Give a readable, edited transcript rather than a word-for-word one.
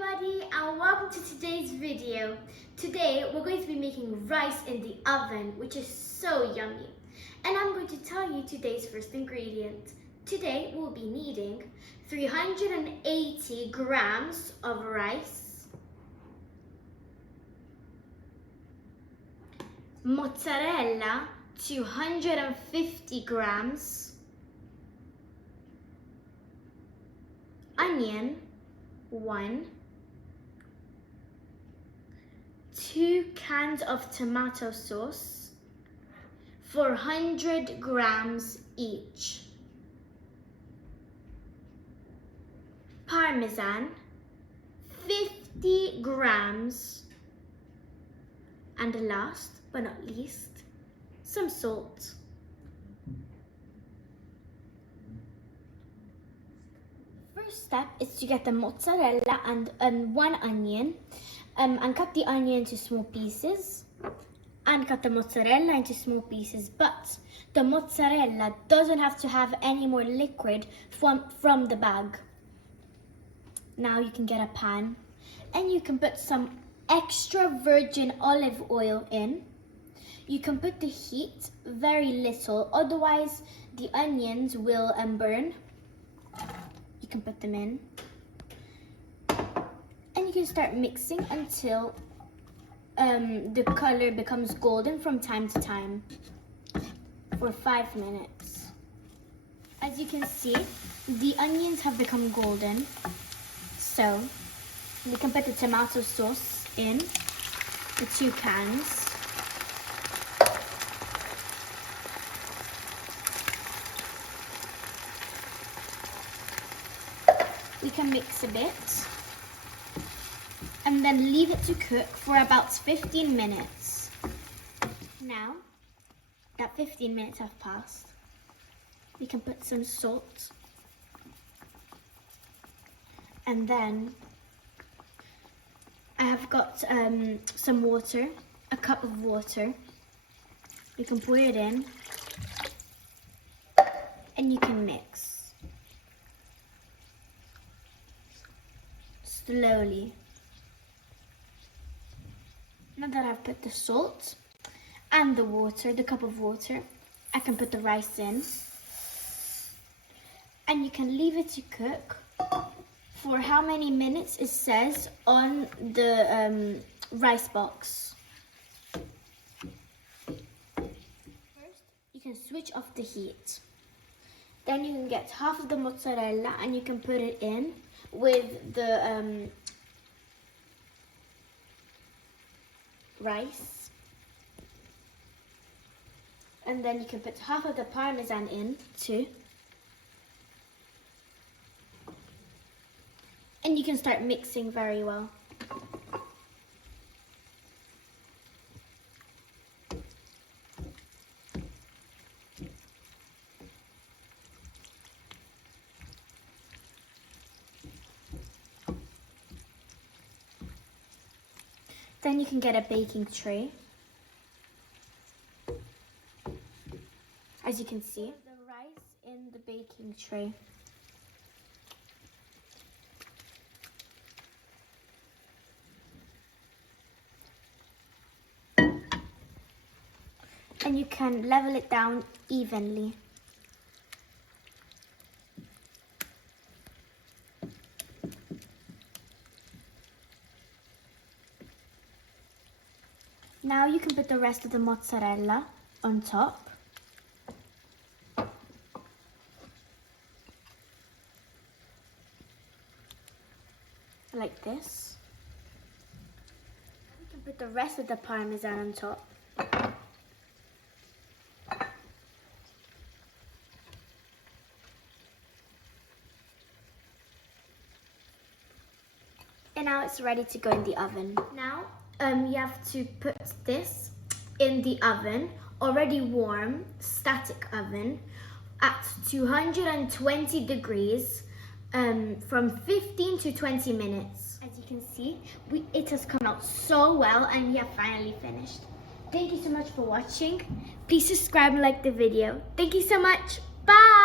everybody and welcome to today's video. Today we're going to be making rice in the oven, which is so yummy. And I'm going to tell you today's first ingredient. Today we'll be needing 380 grams of rice, mozzarella 250 grams, onion 1, 2 cans of tomato sauce, 400 grams each, parmesan 50 grams, and last but not least, some salt. First step is to get the mozzarella and 1 onion and cut the onion into small pieces and cut the mozzarella into small pieces, but the mozzarella doesn't have to have any more liquid from the bag. Now you can get a pan and you can put some extra virgin olive oil in. You can put the heat very little, otherwise the onions will burn. You can put them in and you can start mixing until the color becomes golden from time to time for 5 minutes. As you can see, the onions have become golden, so we can put the tomato sauce in the 2 cans. We can mix a bit and then leave it to cook for about 15 minutes. Now that 15 minutes have passed, we can put some salt and then I have got some water, a cup of water. You can pour it in and you can mix. Slowly. Now that I've put the salt and the water, the cup of water, I can put the rice in. And you can leave it to cook for how many minutes it says on the rice box. First, you can switch off the heat. Then you can get half of the mozzarella and you can put it in with the rice, and then you can put half of the parmesan in too, and you can start mixing very well. Then you can get a baking tray. As you can see, the rice in the baking tray. And you can level it down evenly. Now you can put the rest of the mozzarella on top. Like this. You can put the rest of the parmesan on top. And now it's ready to go in the oven. Now, you have to put this in the oven, already warm, static oven, at 220 degrees from 15 to 20 minutes. As you can see, it has come out so well and we have finally finished. Thank you so much for watching. Please subscribe and like the video. Thank you so much. Bye!